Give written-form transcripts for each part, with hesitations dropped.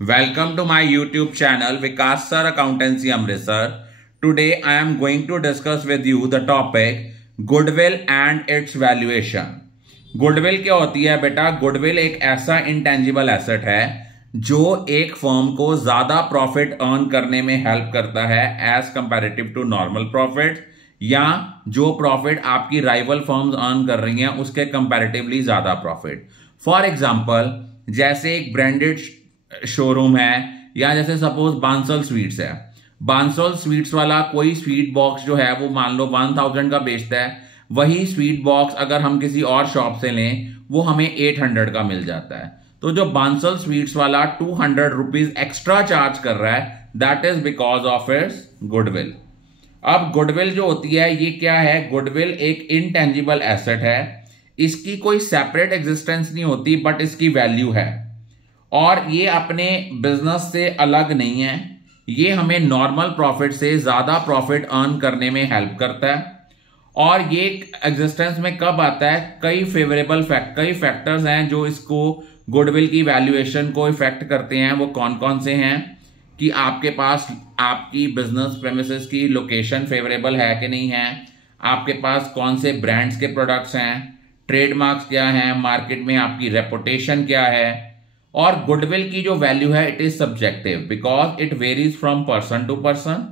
Welcome to my YouTube channel Vikas Sir Accountancy Amritsar. Today I am going to discuss with you the topic Goodwill and its valuation. Goodwill क्या होती है बेटा? Goodwill एक ऐसा intangible asset है जो एक फर्म को ज्यादा प्रॉफिट अर्न करने में हेल्प करता है as comparative to normal profit, या जो प्रॉफिट आपकी राइवल फर्म्स अर्न कर रही हैं उसके कंपैरेटिवली ज्यादा प्रॉफिट। फॉर एग्जांपल, जैसे एक ब्रांडेड शोरूम है, या जैसे सपोज बांसल स्वीट्स है। बांसल स्वीट्स वाला कोई स्वीट बॉक्स जो है वो मान लो 1000 का बेचता है, वही स्वीट बॉक्स अगर हम किसी और शॉप से लें वो हमें 800 का मिल जाता है। तो जो बांसल स्वीट्स वाला 200 रुपीज एक्स्ट्रा चार्ज कर रहा है, that is because of its goodwill. अब गुडविल जो होती है ये क्या है? गुडविल एक इनटेंजिबल एसेट है, इसकी कोई सेपरेट एग्जिस्टेंस नहीं होती, बट इसकी वैल्यू है और ये अपने बिजनेस से अलग नहीं है। ये हमें नॉर्मल प्रॉफिट से ज्यादा प्रॉफिट अर्न करने में हेल्प करता है। और ये एग्जिस्टेंस में कब आता है? कई फैक्टर्स हैं जो इसको गुडविल की वैल्यूएशन को इफेक्ट करते हैं। वो कौन कौन से हैं कि आपके पास आपकी बिजनेस प्रेमिसेस की लोकेशन फेवरेबल है कि नहीं है, आपके पास कौन से ब्रांड्स के प्रोडक्ट्स हैं, ट्रेडमार्क्स क्या हैं, मार्केट में आपकी रेपुटेशन क्या है। और गुडविल की जो वैल्यू है it is subjective because it varies from person to person.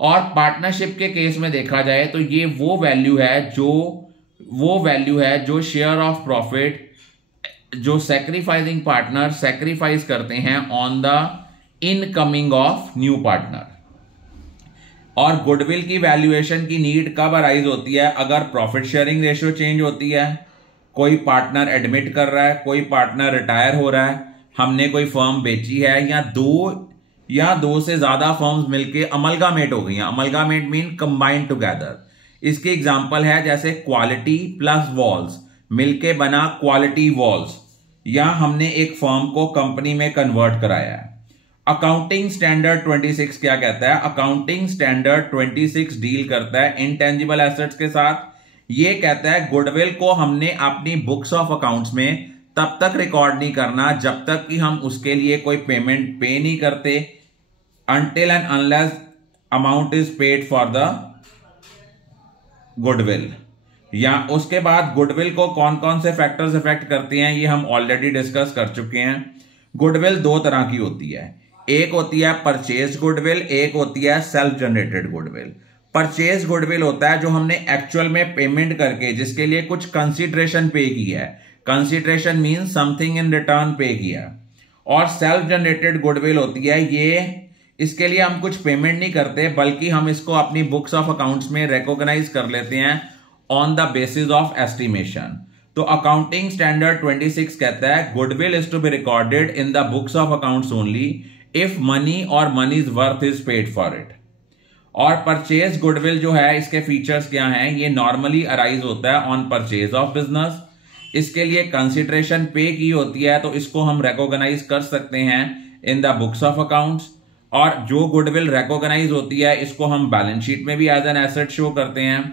और पार्टनरशिप के केस में देखा जाए तो ये वो वैल्यू है जो शेयर ऑफ प्रॉफिट जो सैक्रिफाइसिंग पार्टनर सैक्रिफाइस करते हैं on the incoming of new partner. और गुडविल की वैल्यूएशन की नीड कब अराइज होती है? अगर प्रॉफिट शेयरिंग रेशियो चेंज होती है, कोई पार्टनर एडमिट कर रहा है, कोई पार्टनर रिटायर हो रहा है, हमने कोई फर्म बेची है, या दो से ज्यादा फर्म्स मिलके अमलगामेट हो गई हैं। अमलगामेट मीन कंबाइन टुगेदर। इसकी एग्जांपल है जैसे क्वालिटी प्लस वॉल्स मिलके बना क्वालिटी वॉल्स, या हमने एक फर्म को कंपनी में कन्वर्ट कराया है। अकाउंटिंग स्टैंडर्ड 26 क्या कहता है? अकाउंटिंग स्टैंडर्ड 26 डील करता है इनटेंजिबल एसेट्स के साथ। ये कहता है गुडविल को हमने अपनी बुक्स ऑफ अकाउंट्स में तब तक रिकॉर्ड नहीं करना जब तक कि हम उसके लिए कोई पेमेंट पे नहीं करते, until and unless amount is paid for the goodwill। या उसके बाद गुडविल को कौन कौन से फैक्टर्स इफेक्ट करते हैं ये हम ऑलरेडी डिस्कस कर चुके हैं। गुडविल दो तरह की होती है, एक होती है परचेज गुडविल, एक होती है self generated goodwill. Purchase goodwill होता है जो हमने एक्चुअल में पेमेंट करके जिसके लिए कुछ कंसीडरेशन पे की है। Consideration mean something in return पे किया। और सेल्फ जनरेटेड गुडविल होती है इसके लिए हम कुछ पेमेंट नहीं करते, बल्कि हम इसको अपनी बुक्स ऑफ अकाउंट्स में रिकॉग्नाइज कर लेते हैं on the basis of estimation. तो अकाउंटिंग स्टैंडर्ड 26 कहता है goodwill is to be recorded in the books of accounts only if money और money's worth is paid for it. और परचेज गुडविल जो है इसके फीचर्स क्या हैं? ये नॉर्मली अराइज होता है ऑन परचेज ऑफ बिजनेस। इसके लिए कंसिडरेशन पे की होती है तो इसको हम रिकॉग्नाइज कर सकते हैं इन द बुक्स ऑफ अकाउंट्स। और जो गुडविल रिकॉग्नाइज होती है इसको हम बैलेंस शीट में भी एज एन एसेट शो करते हैं।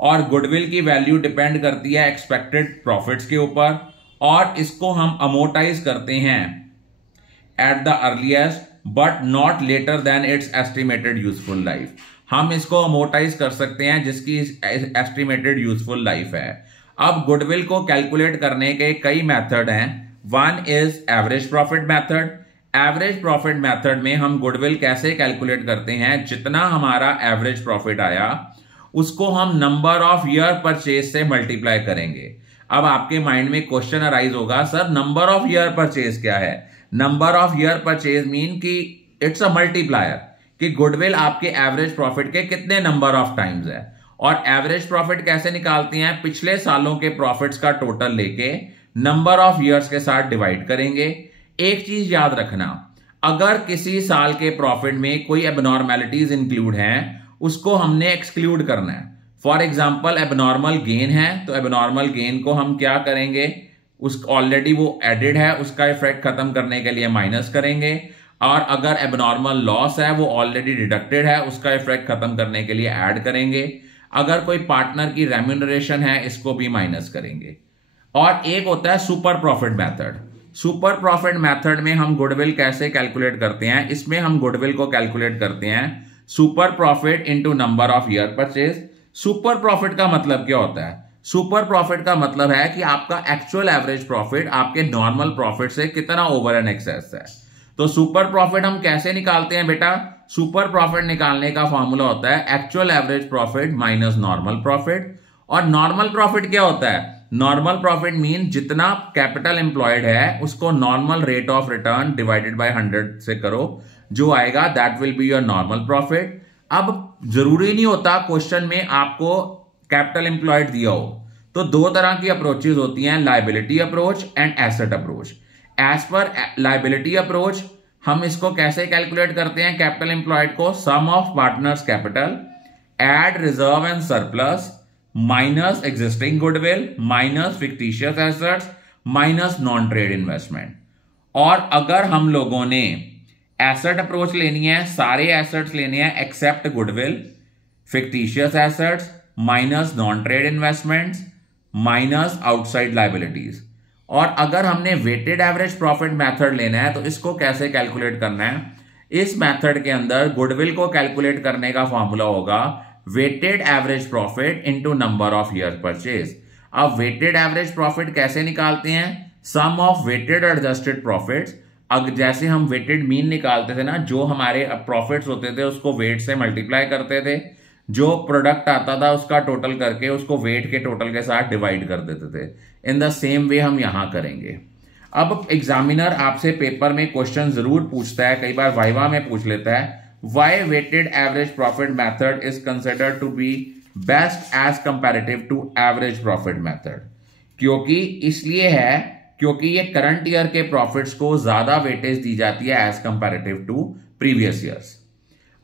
और गुडविल की वैल्यू डिपेंड करती है एक्सपेक्टेड प्रॉफिट्स के ऊपर, और इसको हम अमोर्टाइज करते हैं at the earliest but not later than its estimated useful life. हम इसको अमोर्टाइज कर सकते हैं जिसकी एस्टिमेटेड यूजफुल लाइफ है। अब गुडविल को कैलकुलेट करने के कई मेथड हैं। One is average profit method. Average profit method में हम गुडविल कैसे कैलकुलेट करते हैं? जितना हमारा एवरेज प्रॉफिट आया उसको हम नंबर ऑफ ईयर परचेज से मल्टीप्लाई करेंगे। अब आपके माइंड में क्वेश्चन अराइज होगा, sir number of year purchase क्या है? Number of year purchase mean कि इट्स अ मल्टीप्लायर, कि गुडविल आपके एवरेज प्रॉफिट के कितने नंबर ऑफ टाइम्स है। और एवरेज प्रॉफिट कैसे निकालते हैं? पिछले सालों के प्रॉफिट्स का टोटल लेके नंबर ऑफ ईयर्स के साथ डिवाइड करेंगे। एक चीज याद रखना, अगर किसी साल के प्रॉफिट में कोई एबनॉर्मेलिटीज इंक्लूड हैं उसको हमने एक्सक्लूड करना है। फॉर एग्जांपल एबनॉर्मल गेन है तो एबनॉर्मल गेन को हम क्या करेंगे? ऑलरेडी वो एडेड है, उसका इफेक्ट खत्म करने के लिए माइनस करेंगे। और अगर एबनॉर्मल लॉस है वो ऑलरेडी डिडक्टेड है, उसका इफेक्ट खत्म करने के लिए ऐड करेंगे। अगर कोई पार्टनर की रेम्यूनरेशन है इसको भी माइनस करेंगे। और एक होता है super profit method. Super profit method में हम गुडविल कैसे कैलकुलेट करते हैं? इसमें हम गुडविल को कैलकुलेट करते हैं super profit into number of year purchase. Super profit का मतलब क्या होता है? सुपर प्रॉफिट का मतलब है कि आपका एक्चुअल एवरेज प्रॉफिट आपके नॉर्मल प्रॉफिट से कितना ओवर एंड एक्सेस है। तो सुपर प्रॉफिट हम कैसे निकालते हैं बेटा? सुपर प्रॉफिट निकालने का फॉर्मूला होता है actual average profit minus normal profit. और नॉर्मल प्रॉफिट क्या होता है? नॉर्मल प्रॉफिट मीन जितना कैपिटल एम्प्लॉयड है उसको normal rate of return divided by 100 से करो, जो आएगा that will be your normal profit. अब जरूरी नहीं होता क्वेश्चन में आपको कैपिटल एम्प्लॉयड दिया हो, तो दो तरह की अप्रोचेज होती हैं, liability approach and asset approach. As per liability approach हम इसको कैसे कैलकुलेट करते हैं? कैपिटल एम्प्लॉयड को sum of partners capital add reserve and surplus minus existing goodwill minus fictitious assets minus non trade investment. और अगर हम लोगों ने एसेट अप्रोच लेनी है, सारे एसेट्स लेने हैं except goodwill, fictitious assets minus non trade investments minus outside liabilities. और अगर हमने वेटेड एवरेज प्रॉफिट मेथड लेना है तो इसको कैसे कैलकुलेट करना है? इस मेथड के अंदर गुडविल को कैलकुलेट करने का फॉर्मूला होगा weighted average profit into number of year purchase. अब वेटेड एवरेज प्रॉफिट कैसे निकालते हैं? Sum of weighted adjusted profits. अब जैसे हम वेटेड मीन निकालते थे ना, जो हमारे प्रॉफिट्स होते थे उसको वेट से मल्टीप्लाई करते थे, जो प्रोडक्ट आता था उसका टोटल करके उसको वेट के टोटल के साथ डिवाइड कर देते थे। इन द सेम वे हम यहां करेंगे। अब एग्जामिनर आपसे पेपर में क्वेश्चन जरूर पूछता है, कई बार वाइवा में पूछ लेता है, why weighted average profit method is considered to be best as comparative to average profit method? क्योंकि इसलिए है क्योंकि ये करंट ईयर के प्रॉफिट्स को ज्यादा वेटेज दी जाती है as comparative to previous years.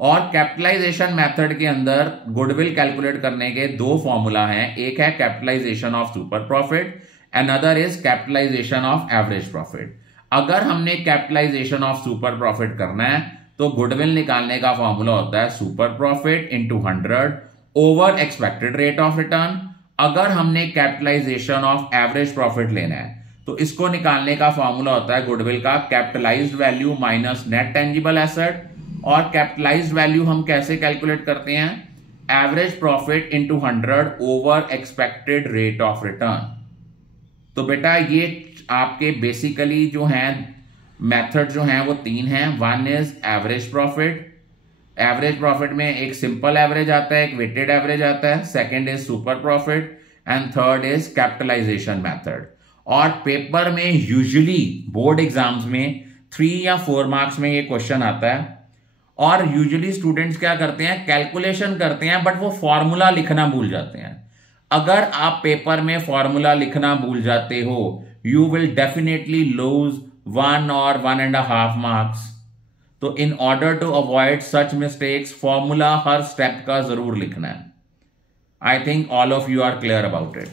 और कैपिटलाइजेशन मेथड के अंदर गुडविल कैलकुलेट करने के दो फॉर्मूला हैं, एक है capitalisation of super profit, another is capitalisation of average profit. अगर हमने कैपिटलाइजेशन ऑफ सुपर प्रॉफिट करना है तो गुडविल निकालने का फॉर्मूला होता है super profit into 100 over expected rate of return. अगर हमने कैपिटलाइजेशन ऑफ एवरेज प्रॉफिट लेना है तो इसको निकालने का फॉर्मूला होता है गुडविल का capitalised value minus net tangible asset. और कैपिटलाइज्ड वैल्यू हम कैसे कैलकुलेट करते हैं? Average profit into 100 over expected rate of return. तो बेटा ये आपके बेसिकली जो हैं मेथड जो हैं वो तीन हैं। One is average profit, average profit में एक सिंपल एवरेज आता है, एक वेटेड एवरेज आता है, second is super profit and third is capitalisation method. और पेपर में यूजुअली बोर्ड एग्जाम्स में 3 या 4 मार्क्स में ये क्वेश्चन आता है। और यूजुअली स्टूडेंट्स क्या करते हैं? कैलकुलेशन करते हैं बट वो फॉर्मूला लिखना भूल जाते हैं। अगर आप पेपर में फॉर्मूला लिखना भूल जाते हो यू विल डेफिनेटली लूज 1 और 1.5 मार्क्स। तो in order to avoid such mistakes formula हर स्टेप का जरूर लिखना है। I think all of you are clear about it.